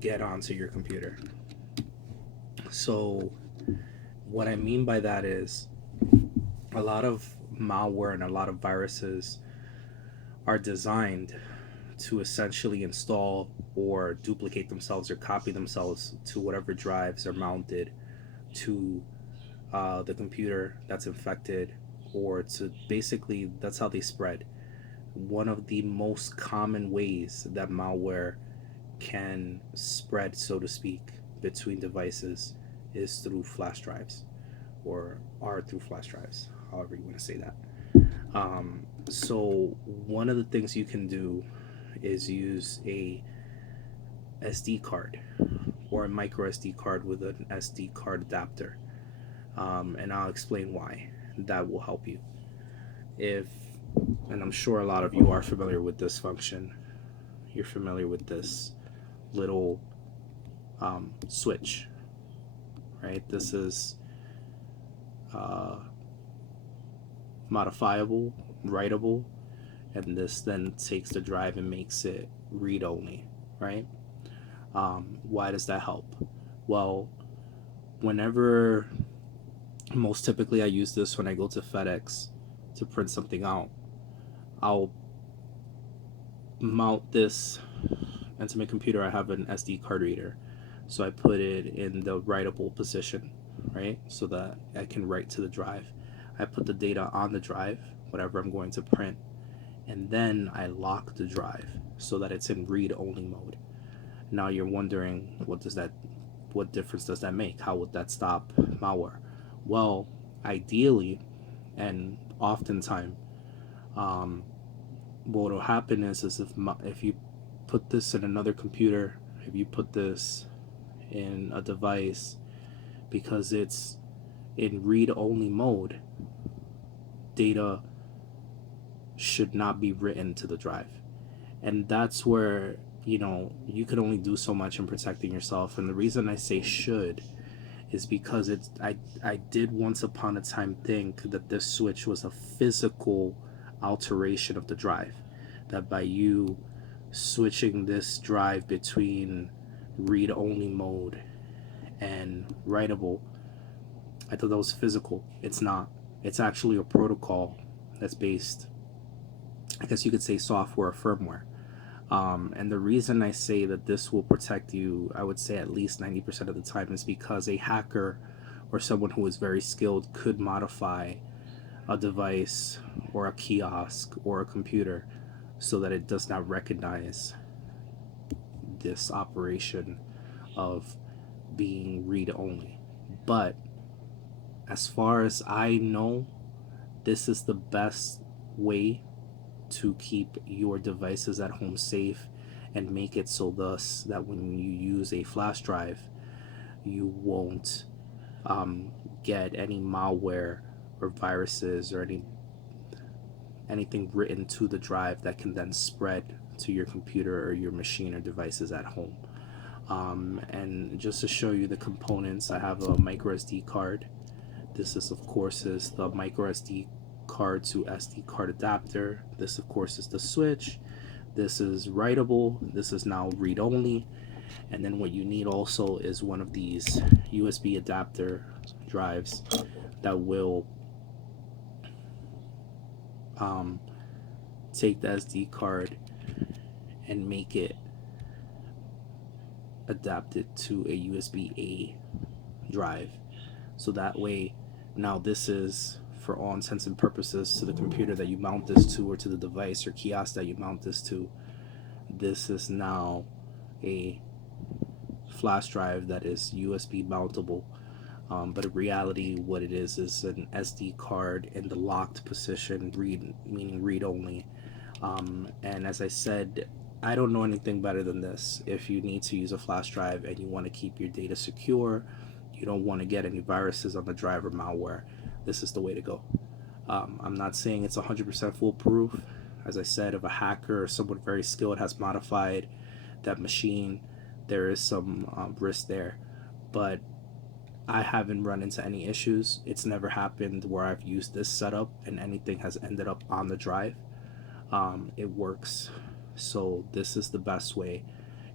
get onto your computer. So what I mean by that is a lot of malware and a lot of viruses are designed to essentially install or duplicate themselves or copy themselves to whatever drives are mounted to the computer that's infected, or to basically that's how they spread. One of the most common ways that malware can spread, so to speak, between devices is through flash drives, or are through flash drives, however you want to say that. So one of the things you can do is use a SD card or a micro SD card with an SD card adapter, and I'll explain why that will help you. If, and I'm sure a lot of you are familiar with this function, you're familiar with this little switch, right? This is uh, modifiable, writable, and this then takes the drive and makes it read only, right? Why does that help? Well, whenever, most typically I use this when I go to FedEx to print something out. I'll mount this, and to my computer I have an SD card reader. So I put it in the writable position, right? So that I can write to the drive. I put the data on the drive, whatever I'm going to print, and then I lock the drive so that it's in read only mode. Now you're wondering, what difference does that make? How would that stop malware? Well, ideally, and oftentimes, um, what will happen is if you put this in another computer, if you put this in a device, because it's in read only mode, data should not be written to the drive. And that's where, you can only do so much in protecting yourself. And the reason I say should is because I did once upon a time think that this switch was a physical alteration of the drive. That by you switching this drive between read only mode and writable, I thought that was physical. It's not. It's actually a protocol that's based, I guess you could say, software or firmware. And the reason I say that this will protect you, I would say at least 90% of the time, is because a hacker or someone who is very skilled could modify a device or a kiosk or a computer so that it does not recognize this operation of being read only. But as far as I know, this is the best way to keep your devices at home safe and make it so thus that when you use a flash drive, you won't get any malware or viruses or anything written to the drive that can then spread to your computer or your machine or devices at home. And just to show you the components, I have a micro SD card. This is, of course, is the micro SD card to SD card adapter. This, of course, is the switch. This is writable. This is now read only. And then what you need also is one of these USB adapter drives that will take the SD card and make it adapted to a USB A drive. So that way, now this is, for all intents and purposes, to the computer that you mount this to, or to the device or kiosk that you mount this to, this is now a flash drive that is USB mountable. But in reality, what it is an SD card in the locked position, meaning read only. And as I said, I don't know anything better than this. If you need to use a flash drive and you want to keep your data secure, you don't want to get any viruses on the drive or malware, this is the way to go. I'm not saying it's 100% foolproof. As I said, if a hacker or someone very skilled has modified that machine, there is some risk there. But I haven't run into any issues. It's never happened where I've used this setup and anything has ended up on the drive. It works. So this is the best way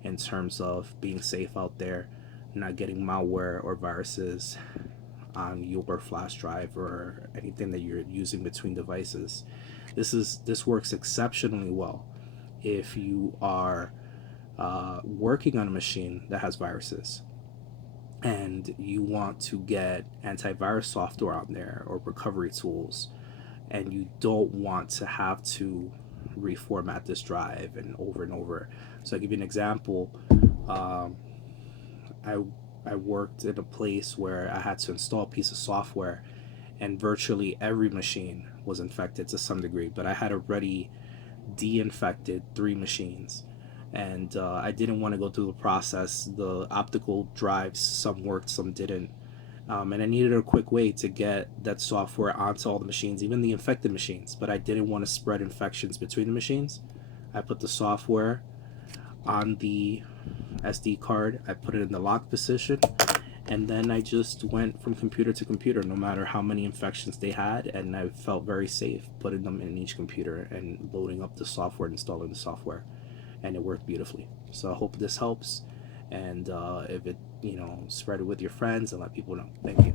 in terms of being safe out there, not getting malware or viruses on your flash drive or anything that you're using between devices. This works exceptionally well if you are working on a machine that has viruses and you want to get antivirus software on there or recovery tools, and you don't want to have to reformat this drive and over. So I'll give you an example. Um, I I worked in a place where I had to install a piece of software, and virtually every machine was infected to some degree. But I had already de-infected 3 machines, and I didn't want to go through the process. The optical drives, some worked, some didn't, and I needed a quick way to get that software onto all the machines, even the infected machines. But I didn't want to spread infections between the machines. I put the software on the SD card, I put it in the lock position, and then I just went from computer to computer, no matter how many infections they had, and I felt very safe putting them in each computer and loading up the software, installing the software, and it worked beautifully. So I hope this helps, and if it, spread it with your friends and let people know. Thank you.